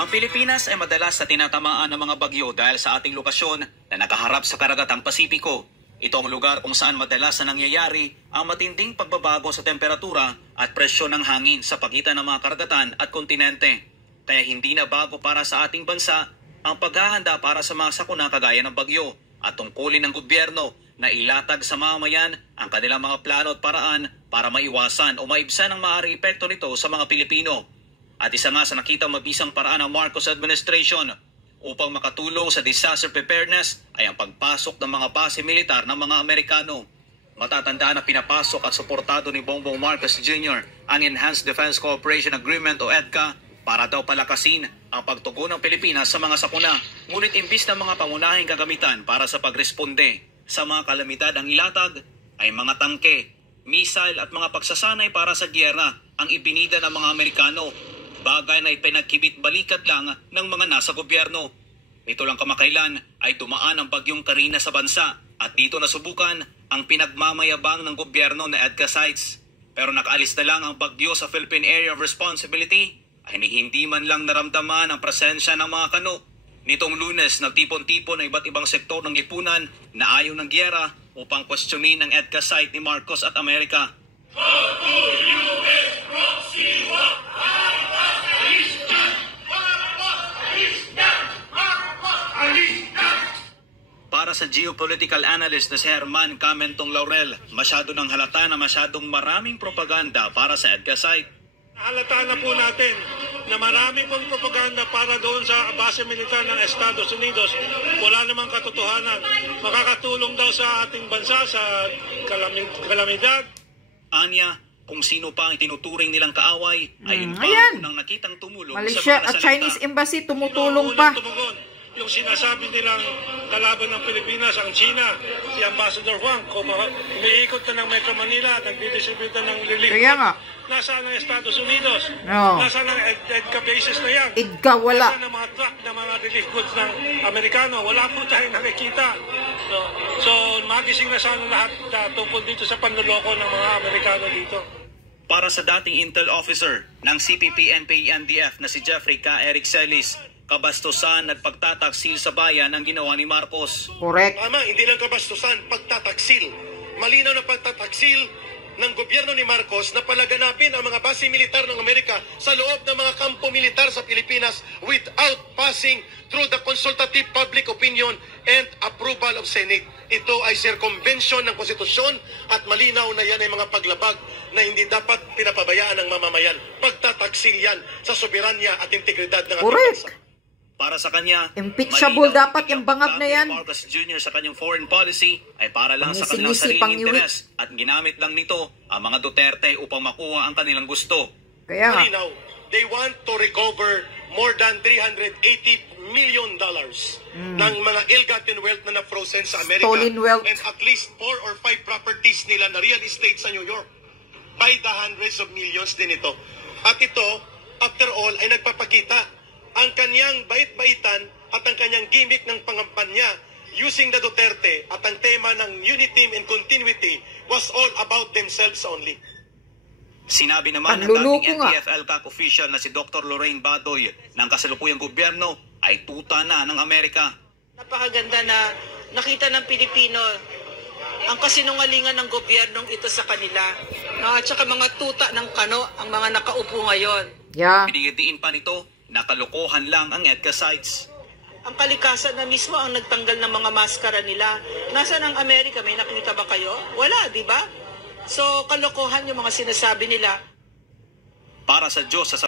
Ang Pilipinas ay madalas na tinatamaan ng mga bagyo dahil sa ating lokasyon na nakaharap sa karagatang Pasipiko. Ito ang lugar kung saan madalas na nangyayari ang matinding pagbabago sa temperatura at presyon ng hangin sa pagitan ng mga karagatan at kontinente. Kaya hindi na bago para sa ating bansa ang paghahanda para sa mga sakuna kagaya ng bagyo at tungkulin ng gobyerno na ilatag sa mamamayan ang kanilang mga plano at paraan para maiwasan o maibsan ang maaaring epekto nito sa mga Pilipino. At isa nga sa nakitang mabisang paraan ng Marcos administration upang makatulong sa disaster preparedness ay ang pagpasok ng mga base militar ng mga Amerikano. Matatandaan na pinapasok at suportado ni Bongbong Marcos Jr. ang Enhanced Defense Cooperation Agreement o EDCA para daw palakasin ang pagtugon ng Pilipinas sa mga sakuna. Ngunit imbis na mga pangunahing gagamitan para sa pagresponde sa mga kalamidad ang ilatag ay mga tangke, missile at mga pagsasanay para sa giyera ang ibinida ng mga Amerikano. Bagay na ipinagkibit-balikat lang ng mga nasa gobyerno. Ito lang kamakailan ay dumaan ang bagyong Karina sa bansa at dito nasubukan ang pinagmamayabang ng gobyerno na EDCA sites. Pero nakaalis na lang ang bagyo sa Philippine Area of Responsibility ay hindi man lang naramdaman ang presensya ng mga kano. Nitong Lunes, nagtipon-tipon ang iba't ibang sektor ng lipunan na ayaw ng giyera upang kwestiyonin ang EDCA site ni Marcos at Amerika. Para sa geopolitical analyst na si Herman Camentong Laurel, masyado ng halata na masyadong maraming propaganda para sa EDCA site. Halata na po natin na marami pong propaganda para doon sa base militar ng Estados Unidos. Wala namang katotohanan. Makakatulong daw sa ating bansa sa kalamidad. Anya, kung sino pa ang tinuturing nilang kaaway, ayun pa ang nakitang tumulong Malaysia sa mga at Chinese Embassy tumutulong pa. Yung sinasabi nilang kalaban ng Pilipinas, ang China, si Ambassador Huang, umiikot na ng Metro Manila, nagdidistribute na ng relief. Kaya nga. Nasaan ang Estados Unidos? No. Nasaan ang EDCA bases na yan? EDCA wala. Nasaan ang mga truck na mga relief goods ng Amerikano? Wala po tayong nakikita. So magising na sana lahat tungkol dito sa panloloko ng mga Amerikano dito. Para sa dating Intel officer ng CPP-NPA-NDF na si Jeffrey K. Eric Celis, kabastusan at pagtataksil sa bayan ang ginawa ni Marcos. Correct. Tama, hindi lang kabastusan, pagtataksil. Malinaw na pagtataksil ng gobyerno ni Marcos na palaganapin ang mga base militar ng Amerika sa loob ng mga kampo militar sa Pilipinas without passing through the consultative public opinion and approval of Senate. Ito ay circumvention ng konstitusyon at malinaw na yan ay mga paglabag na hindi dapat pinapabayaan ng mamamayan. Pagtataksil yan sa soberanya at integridad ng ating bansa. Para sa kanya, impeachable dapat yung bangag na yan. Marcos Jr. sa kanyang foreign policy ay para lang sa kanilang sariling interes at ginamit lang nito ang mga Duterte upang makuha ang kanilang gusto. Kaya nga. Now, they want to recover more than $380 million ng mga ill-gotten wealth na na-frozen sa Amerika. Stolen wealth. And at least 4 or 5 properties nila na real estate sa New York. By the hundreds of millions din ito. At ito, after all, ay nagpapakita ang kanyang bait-baitan at ang kanyang gimmick ng pangampanya using the Duterte at ang tema ng unity and continuity was all about themselves only. Sinabi naman ng dating NTF-ELCAC official na si Dr. Lorraine Badoy ng kasalukuyang gobyerno ay tuta na ng Amerika. Napakaganda na nakita ng Pilipino ang kasinungalingan ng gobyernong ito sa kanila. At saka mga tuta ng kano ang mga nakaupo ngayon. Yeah. Binigadiin pa nito na kalokohan lang ang EDCA sites. Ang kalikasan na mismo ang nagtanggal ng mga maskara nila. Nasaan ang Amerika? May nakita ba kayo? Wala, di ba? So, kalokohan yung mga sinasabi nila. Para sa Diyos, sa